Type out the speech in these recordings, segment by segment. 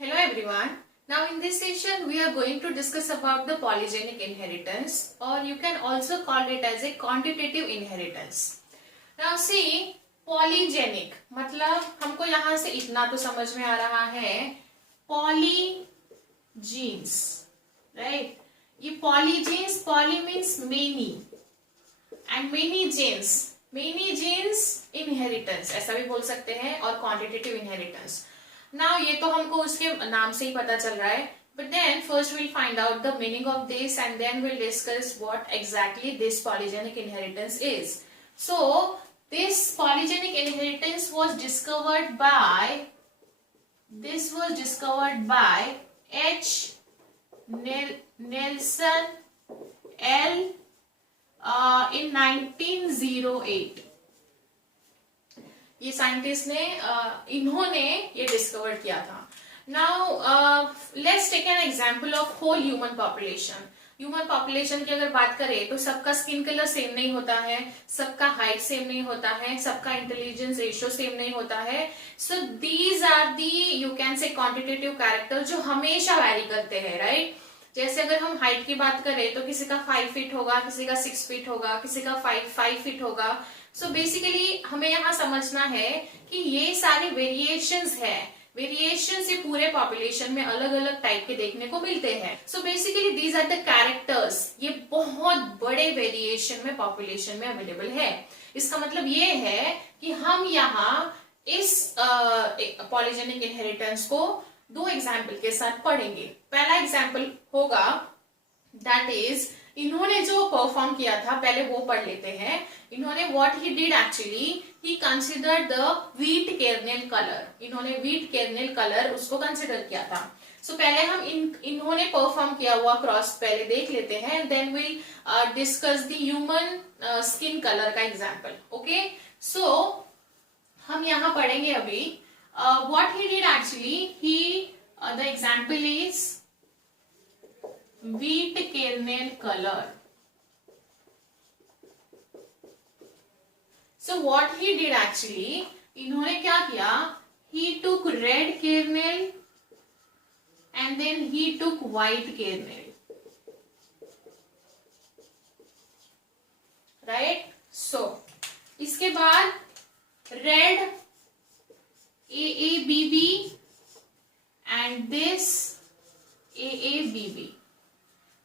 Hello everyone. Now in this session we are going to discuss about the polygenic inheritance, or you can also call it as a quantitative inheritance. Now see, polygenic मतलब हमको यहाँ से इतना तो समझ में आ रहा है, polygenes, right? ये polygenes, poly means many and many genes inheritance ऐसा भी बोल सकते हैं, और quantitative inheritance. Now ये तो हमको उसके नाम से ही पता चल रहा है, but then first we'll find out the meaning of this and then we'll discuss what exactly this polygenic inheritance is. So this polygenic inheritance was discovered by H. Nelson L. In 1908. ये scientist ने इन्होंने ये discover किया था. Now let's take an example of whole human population. Human population की अगर बात करें तो सबका स्किन कलर सेम नहीं होता है, सबका हाइट सेम नहीं होता है, सबका इंटेलिजेंस रेशियो सेम नहीं होता है. So these are the you can say quantitative character जो हमेशा वैरी करते हैं, राइट? जैसे अगर हम हाइट की बात करें तो किसी का 5 फीट होगा, किसी का 6 फीट होगा, किसी का 5 फीट होगा. सो बेसिकली हमें यहाँ समझना है कि ये सारे वेरिएशंस है. वेरिएशंस ये पूरे पॉपुलेशन में अलग अलग टाइप के देखने को मिलते हैं. So basically these are the characters. ये बहुत बड़े वेरिएशन में पॉपुलेशन में अवेलेबल है. इसका मतलब ये है कि हम यहाँ इस पॉलीजेनिक इनहेरिटेंस को दो एग्जाम्पल के साथ पढ़ेंगे. पहला एग्जाम्पल होगा दैट इज इन्होंने जो परफॉर्म किया था, पहले वो पढ़ लेते हैं. इन्होंने what he did actually, he considered the wheat kernel colour. इन्होंने व्हीट केर्नेल कलर उसको कंसिडर किया था. सो पहले हम इन्होंने परफॉर्म किया हुआ क्रॉस पहले देख लेते हैं, then will discuss the human skin colour का एग्जाम्पल. ओके, सो हम यहाँ पढ़ेंगे अभी what he did actually. He the example is wheat kernel color. So what he did actually, इन्होंने क्या किया, he took red kernel and then he took white kernel, right? So इसके बाद red AABB and this AABB.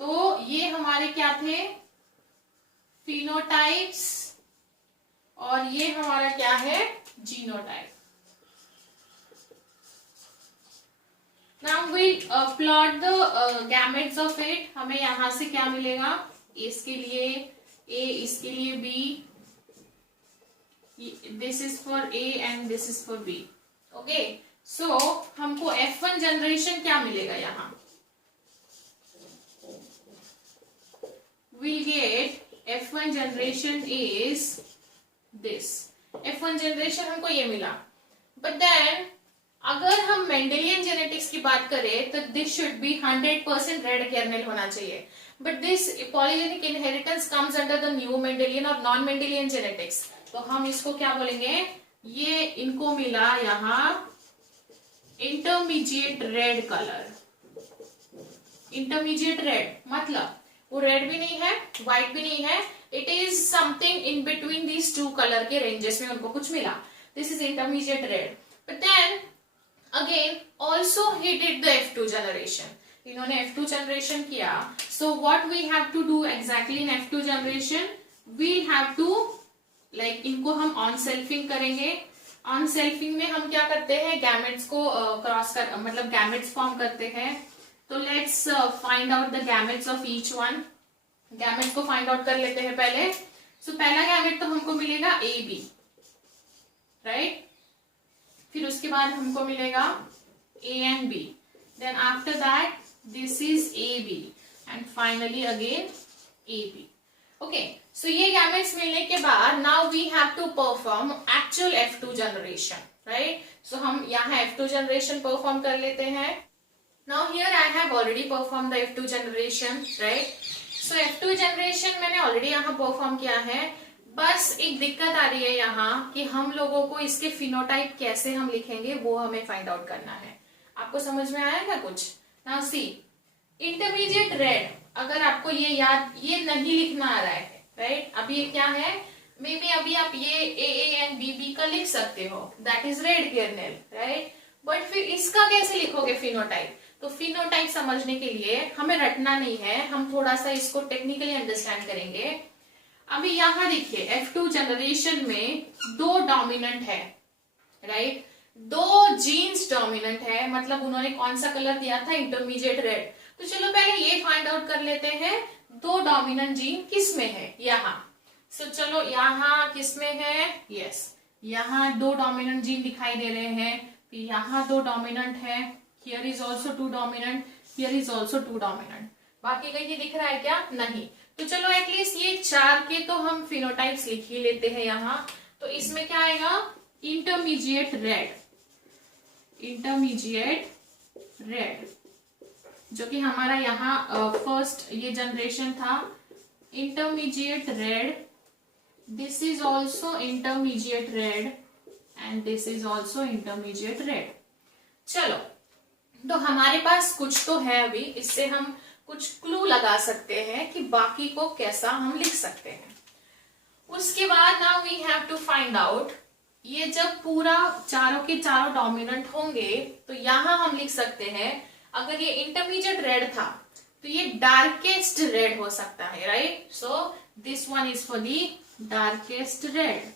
तो ये हमारे क्या थे, फिनोटाइप्स, और ये हमारा क्या है, genotype. Now we plot the gametes of it. हमें यहां से क्या मिलेगा, इसके लिए ए, इसके लिए B, this is for A and this is for B. Okay, so हमको F1 जनरेशन क्या मिलेगा, यहां we'll get F1 generation is this. F1 generation हमको ये मिला. But then अगर हम मेंडेलियन जेनेटिक्स की बात करें तो this should be 100% red kernel होना चाहिए. But this polygenic inheritance comes under the new Mendelian और नॉन मेंडेलियन जेनेटिक्स. तो हम इसको क्या बोलेंगे, ये इनको मिला यहाँ intermediate red colour. Intermediate red मतलब वो रेड भी नहीं है, व्हाइट भी नहीं है, it is something in between these two colour के रेंजेस में उनको कुछ मिला. This is intermediate red. But then again also he did the F2 generation. इन्होंने F2 जनरेशन किया. So what we have to do exactly in F2 generation, we have to like इनको हम on selfing करेंगे. On selfing में हम क्या करते हैं, गैमेट्स को क्रॉस कर मतलब गैमेट्स फॉर्म करते हैं. तो let's find out the gametes of each one. Gametes को फाइंड आउट कर लेते हैं पहले. सो पहला गैमेट तो हमको मिलेगा ए बी, राइट? फिर उसके बाद हमको मिलेगा A and B. Then after that this is A B and finally again A B. Okay, so ये गैमेट्स मिलने के बाद now we have to perform actual F2 generation, right? So हम यहाँ F2 जनरेशन परफॉर्म कर लेते हैं. Now here I have already performed the F2 generation, right? So F2 generation मैंने already यहाँ perform किया है. बस एक दिक्कत आ रही है यहाँ कि हम लोगों को इसके फिनोटाइप कैसे हम लिखेंगे वो हमें फाइंड आउट करना है. आपको समझ में आया क्या कुछ? नाउ सी इंटरमीडिएट रेड, अगर आपको ये नहीं लिखना आ रहा है, राइट, अब ये क्या है, मे बी अभी आप ये ए एंड बी बी का लिख सकते हो, that is red kernel, right, but फिर इसका कैसे लिखोगे फिनोटाइप? तो फिनोटाइप समझने के लिए हमें रटना नहीं है, हम थोड़ा सा इसको टेक्निकली अंडरस्टैंड करेंगे। अभी यहाँ देखिए F2 जनरेशन में 2 डोमिनेंट है, राइट, 2 जीन्स डोमिनेंट है, मतलब उन्होंने कौन सा कलर दिया था, इंटरमीडिएट रेड। तो चलो पहले ये फाइंड आउट कर लेते हैं 2 डोमिनेंट जीन किस में है, यहाँ। सो चलो यहाँ किस में है, यस, यहाँ 2 डोमिनेंट जीन दिखाई दे रहे हैं, फिर यहाँ 2 डोमिनेंट है, here is also 2 dominant, here is also 2 dominant, बाकी कहीं दिख रहा है क्या? नहीं। तो चलो एटलीस्ट ये 4 के तो हम फिनोटाइप्स लिख ही लेते हैं यहाँ। तो इसमें क्या आएगा, इंटरमीडिएट रेड, इंटरमीडिएट रेड, जो कि हमारा यहाँ फर्स्ट ये जनरेशन था, intermediate red, this is also intermediate red and this is also intermediate red. चलो, तो हमारे पास कुछ तो है, अभी इससे हम कुछ क्लू लगा सकते हैं कि बाकी को कैसा हम लिख सकते हैं। उसके बाद now we have to find out, ये जब पूरा चारों के चारों डोमिनेंट होंगे तो यहां हम लिख सकते हैं, अगर ये इंटरमीडिएट रेड था तो ये डार्केस्ट रेड हो सकता है, right. So this one is for the darkest red,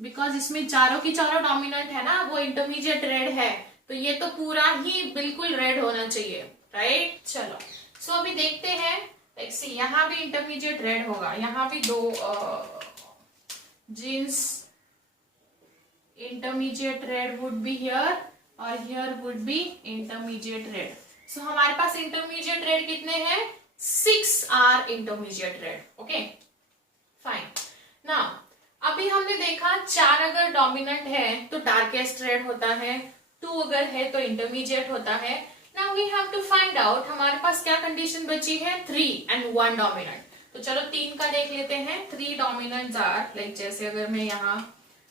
because इसमें चारों की चारों डोमिनेंट है ना, वो इंटरमीडिएट रेड है, तो ये तो पूरा ही बिल्कुल रेड होना चाहिए, राइट। चलो, सो अभी देखते हैं, लाइक सी यहाँ भी इंटरमीडिएट रेड होगा, यहाँ भी 2 genes intermediate red would be here और here would be intermediate red. So हमारे पास इंटरमीडिएट रेड कितने हैं, 6 are intermediate red, okay fine. Now अभी हमने देखा 4 अगर डोमिनेंट है तो डार्केस्ट रेड होता है, 2 अगर है तो इंटरमीडिएट होता है। Now we have to find out, हमारे पास क्या कंडीशन बची है, 3 एंड 1 डोमिनेंट। तो चलो 3 का देख लेते हैं, 3 डोमिनेंट आर, लाइक जैसे अगर मैं यहाँ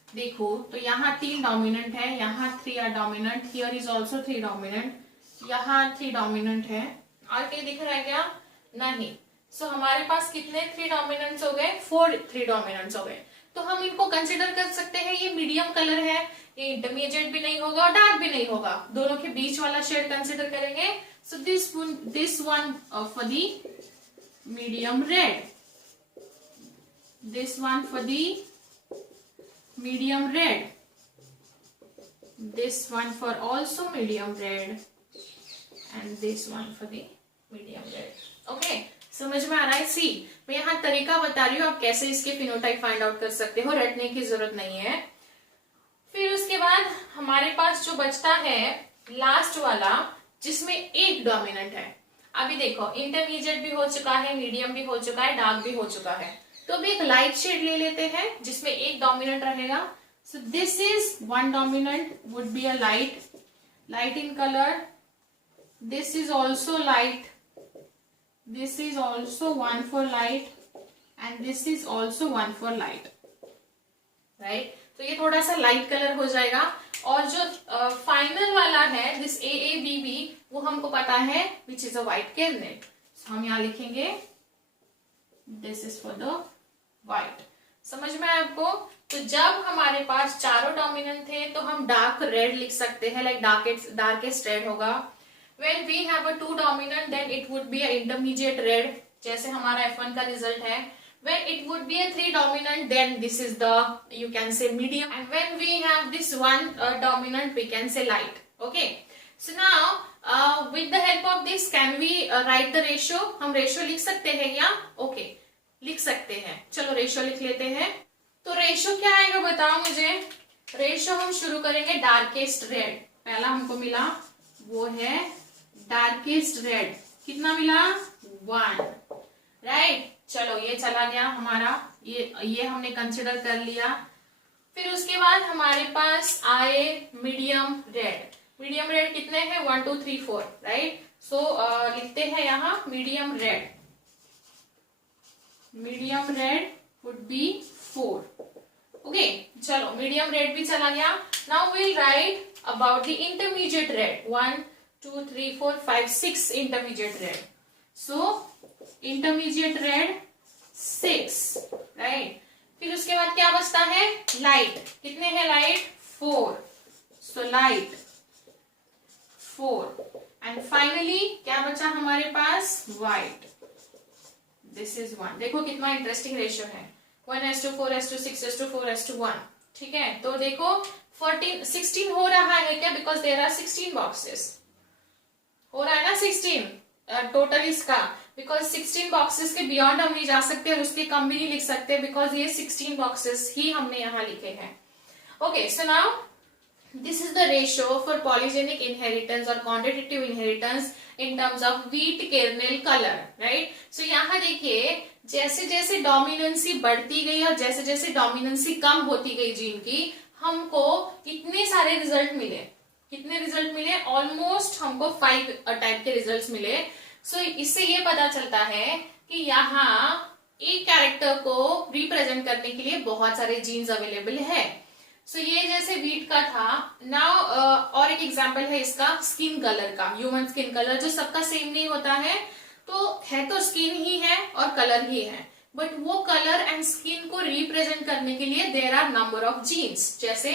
देखूं तो यहाँ 3 डोमिनेंट है, यहाँ 3 are dominant, here is also 3 dominant, यहाँ 3 डोमिनेंट है, और कहीं दिख रहा है क्या, नहीं। सो हमारे पास कितने 3 डोमिनेंट्स हो गए, 4 3 डोमिनेंट्स हो गए। तो हम इनको कंसिडर कर सकते हैं, ये मीडियम कलर है, ये इंटरमीडिएट भी नहीं होगा और डार्क भी नहीं होगा, दोनों के बीच वाला शेड कंसिडर करेंगे। So this one for the medium red, this one for the medium red, this one for also medium red and this one for the medium red, okay, समझ में आ रहा है। सी मैं यहाँ तरीका बता रही हूँ, आप कैसे इसके फिनोटाइप फाइंड आउट कर सकते हो, रटने की जरूरत नहीं है। फिर उसके बाद हमारे पास जो बचता है लास्ट वाला, जिसमें एक डोमिनेंट है। अभी देखो इंटरमीडिएट भी हो चुका है, मीडियम भी हो चुका है, डार्क भी हो चुका है, तो अभी एक लाइट शेड ले लेते हैं जिसमें एक डोमिनेंट रहेगा। So this is 1 dominant would be a light in colour, this is also light, this is also 1 for light and this is also 1 for light, right. तो ये थोड़ा सा लाइट कलर हो जाएगा, और जो फाइनल वाला है दिस AABB, वो हमको पता है which is a white kernel. हम यहाँ लिखेंगे this is for the white. समझ में आया आपको? तो जब हमारे पास चारों डोमिनेंट थे तो हम डार्क रेड लिख सकते हैं, लाइक डार्केस्ट रेड होगा। When we have a 2 dominant then it would be a intermediate red, जैसे हमारा F1 का रिजल्ट है। When it would be a 3 dominant, then this is the, you can say medium, and when we have this 1 dominant, we can say light, okay. So now with the help of this can we write the ratio, हम ratio लिख सकते हैं क्या? okay, लिख सकते हैं। चलो ratio लिख लेते हैं। तो रेशियो क्या आएगा बताओ मुझे। रेशियो हम शुरू करेंगे डार्केस्ट रेड, पहला हमको मिला वो है डार्केस्ट रेड, कितना मिला 1, राइट। चलो ये चला गया हमारा, ये हमने कंसिडर कर लिया। फिर उसके बाद हमारे पास आए मीडियम रेड। मीडियम रेड कितने हैं 1 2 3 4, राइट। सो लिखते हैं यहाँ medium red, medium red would B 4, okay. चलो मीडियम रेड भी चला गया। Now will write about the intermediate red. 1, 2, 3, 4, 5, 6 intermediate red. So intermediate red 6, right? फिर उसके बाद क्या बचता है? लाइट. कितने हैं light? 4. So light 4. And finally क्या बचा हमारे पास? व्हाइट. This is 1. देखो कितना इंटरेस्टिंग रेशियो है. 1:4:6:4:1. ठीक है, तो देखो 16 हो रहा है क्या? Because there are 16 boxes. हो रहा है ना 16 टोटल इसका, बिकॉज 16 बॉक्सेस के बियॉन्ड हम नहीं जा सकते और उसके कम भी नहीं लिख सकते, बिकॉज ये 16 बॉक्सेस ही हमने यहाँ लिखे हैं. Okay, so now this is the ratio for polygenic inheritance और quantitative inheritance in terms of wheat kernel colour, right? So यहाँ देखिए जैसे जैसे डोमिनेंसी बढ़ती गई और जैसे जैसे डोमिनेंसी कम होती गई जीन की, हमको इतने सारे रिजल्ट मिले. कितने रिजल्ट मिले? ऑलमोस्ट हमको 5 टाइप के रिजल्ट्स मिले. सो इससे ये पता चलता है कि यहाँ एक कैरेक्टर को रिप्रेजेंट करने के लिए बहुत सारे जीन्स अवेलेबल है. सो ये जैसे व्हीट का था. नाउ और एक एग्जांपल है इसका स्किन कलर का. ह्यूमन स्किन कलर जो सबका सेम नहीं होता है, तो स्किन ही है और कलर ही है, बट वो कलर एंड स्किन को रिप्रेजेंट करने के लिए there are number of genes. जैसे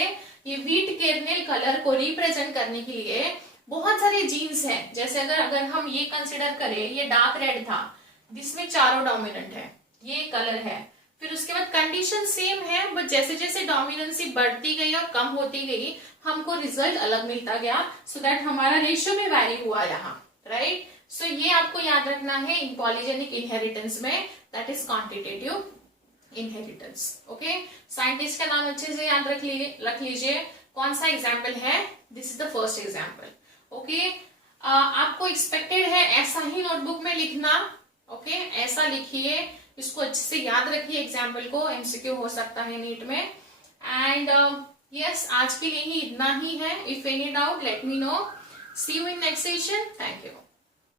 ये व्हीट केर्नेल कलर को रिप्रेजेंट करने के लिए बहुत सारे जीन्स हैं. जैसे अगर हम ये कंसिडर करें, ये डार्क रेड था, जिसमें चारों डोमिनेंट है, ये कलर है. फिर उसके बाद कंडीशन सेम है, बट जैसे जैसे डोमिनेंसी बढ़ती गई और कम होती गई, हमको रिजल्ट अलग मिलता गया. सो दैट हमारा रेशियो में वैरी हुआ यहाँ, राइट? सो ये आपको याद रखना है इन पॉलीजेनिक इनहेरिटेंस में, that is quantitative inheritance. Okay, scientist का नाम अच्छे से याद रख लीजिए. कौन सा एग्जाम्पल है? This is the first example. Okay, आपको एक्सपेक्टेड है ऐसा ही नोटबुक में लिखना. ओके, ऐसा लिखिए, इसको अच्छे से याद रखिए. एग्जाम्पल को एमसीक्यू हो सकता है नीट में. एंड यस, आज के लिए ही इतना ही है. If any doubt let me know. See you in next session. Thank you.